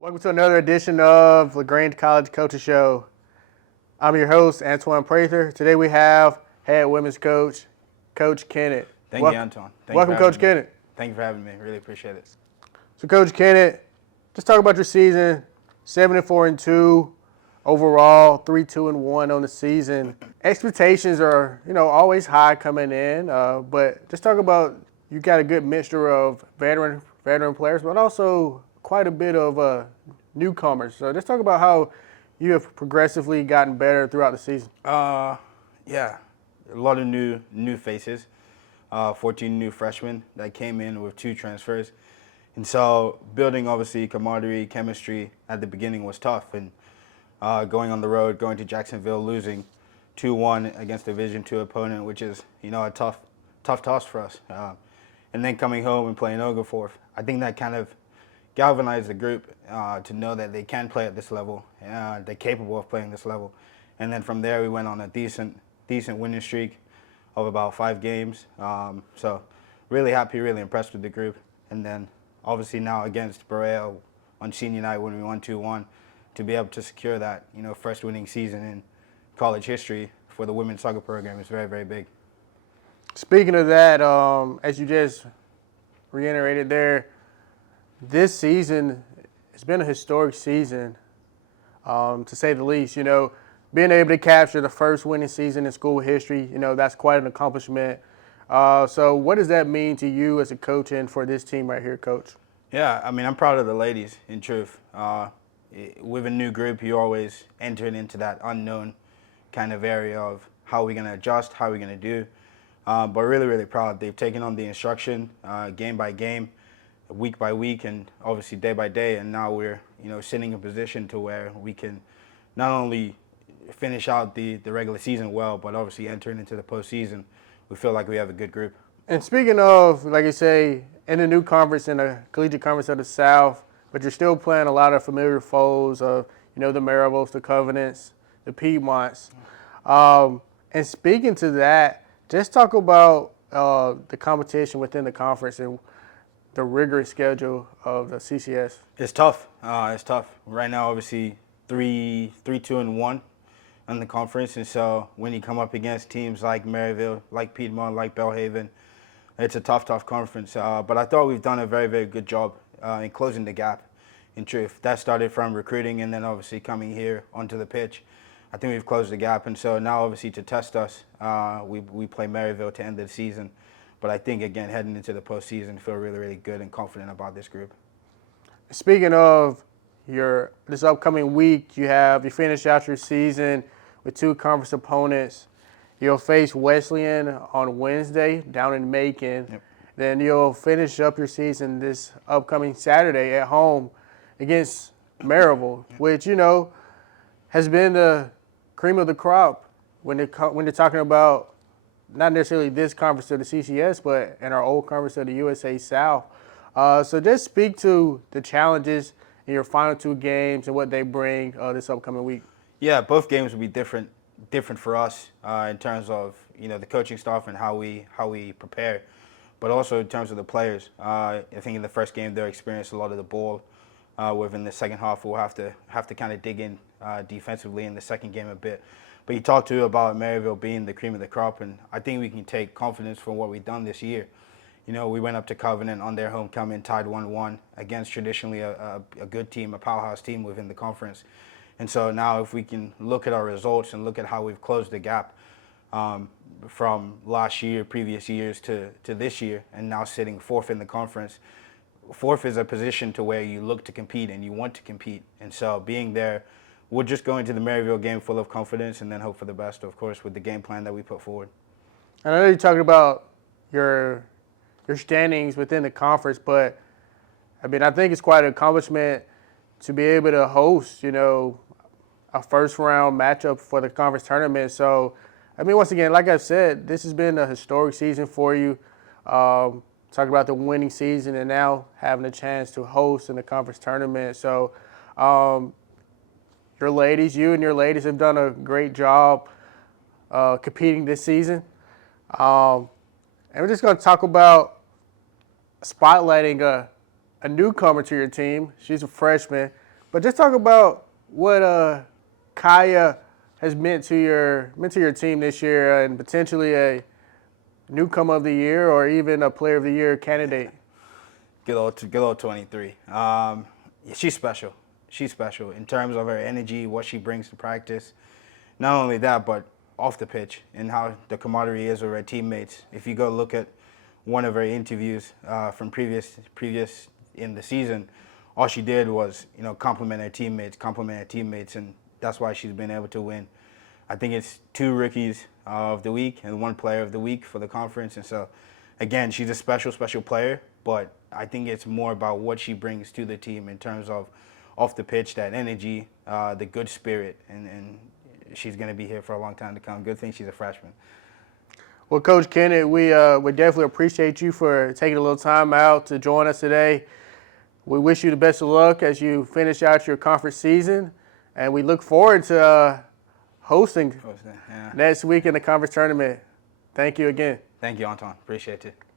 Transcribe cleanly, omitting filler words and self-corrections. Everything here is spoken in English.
Welcome to another edition of LaGrange College Coaches Show. I'm your host, Antoine Prather. Today we have head women's coach, Coach Kennett. Thank you, Anton. Welcome, Coach Kennett. Thank you for having me. Really appreciate it. So, Coach Kennett, just talk about your season. 7-4-2 overall, 3-2-1 on the season. Expectations are, always high coming in, but just talk about you got a good mixture of veteran players, but also quite a bit of newcomers. So just talk about how you have progressively gotten better throughout the season. Yeah, a lot of new faces. 14 new freshmen that came in with 2 transfers. And so building, obviously, camaraderie, chemistry at the beginning was tough. And going on the road, going to Jacksonville, losing 2-1 against a Division II opponent, which is, a tough task for us. And then coming home and playing Oglethorpe, I think that kind of galvanized the group to know that they can play at this level. They're capable of playing this level. And then from there, we went on a decent winning streak of about 5 games. So really happy, really impressed with the group. And then obviously now against Berea on senior night when we won 2-1, to be able to secure that, first winning season in college history for the women's soccer program is very, very big. Speaking of that, as you just reiterated there, this season has been a historic season, to say the least. Being able to capture the first winning season in school history, that's quite an accomplishment. So what does that mean to you as a coach and for this team right here, Coach? Yeah, I'm proud of the ladies, in truth. With a new group, you always entering into that unknown kind of area of how we're going to adjust, how we're going to do. But really, really proud. They've taken on the instruction game by game, week by week, and obviously day by day. And now we're, sitting in a position to where we can not only finish out the regular season well, but obviously entering into the postseason, we feel like we have a good group. And speaking of, like you say, in the new conference, in the Collegiate Conference of the South, but you're still playing a lot of familiar foes of, the Marivals, the Covenants, the Piedmonts. And speaking to that, just talk about the competition within the conference and the rigorous schedule of the CCS. It's tough. It's tough. Right now, obviously, 3-2-1 in the conference, and so when you come up against teams like Maryville, like Piedmont, like Belhaven, it's a tough conference. But I thought we've done a very, very good job in closing the gap. In truth, that started from recruiting and then obviously coming here onto the pitch. I think we've closed the gap, and so now obviously to test us, we play Maryville to end the season. But I think, again, heading into the postseason, feel really, really good and confident about this group. Speaking of this upcoming week, you finish out your season with 2 conference opponents. You'll face Wesleyan on Wednesday down in Macon. Yep. Then you'll finish up your season this upcoming Saturday at home against Maryville, which, has been the cream of the crop when they're talking about not necessarily this conference of the CCS, but in our old conference of the USA South. So just speak to the challenges in your final 2 games and what they bring this upcoming week. Yeah, both games will be different for us in terms of the coaching staff and how we prepare, but also in terms of the players. I think in the first game they'll experience a lot of the ball. Within the second half, we'll have to kind of dig in defensively in the second game a bit. But you talked about Maryville being the cream of the crop, and I think we can take confidence from what we've done this year. We went up to Covenant on their homecoming, tied 1-1 against traditionally a good team, a powerhouse team within the conference. And so now if we can look at our results and look at how we've closed the gap from last year, previous years to this year, and now sitting 4th in the conference, 4th is a position to where you look to compete and you want to compete. And so being there, we'll just go into the Maryville game full of confidence and then hope for the best, of course, with the game plan that we put forward. I know you're talking about your standings within the conference, but I think it's quite an accomplishment to be able to host, a first-round matchup for the conference tournament. So, once again, like I've said, this has been a historic season for you. Talk about the winning season and now having a chance to host in the conference tournament. So, you and your ladies have done a great job competing this season. And we're just going to talk about spotlighting a newcomer to your team. She's a freshman. But just talk about what Kaya has meant to your team this year, and potentially a newcomer of the year or even a player of the year candidate. Good old 23. She's special. She's special in terms of her energy, what she brings to practice. Not only that, but off the pitch and how the camaraderie is with her teammates. If you go look at one of her interviews from previous in the season, all she did was compliment her teammates, and that's why she's been able to win. I think it's 2 rookies of the week and 1 player of the week for the conference, and so again, she's a special player, but I think it's more about what she brings to the team in terms of off the pitch, that energy, the good spirit, and she's going to be here for a long time to come. Good thing she's a freshman. Well, Coach Kennett, we definitely appreciate you for taking a little time out to join us today. We wish you the best of luck as you finish out your conference season, and we look forward to hosting next week in the conference tournament. Thank you again. Thank you, Anton. Appreciate it.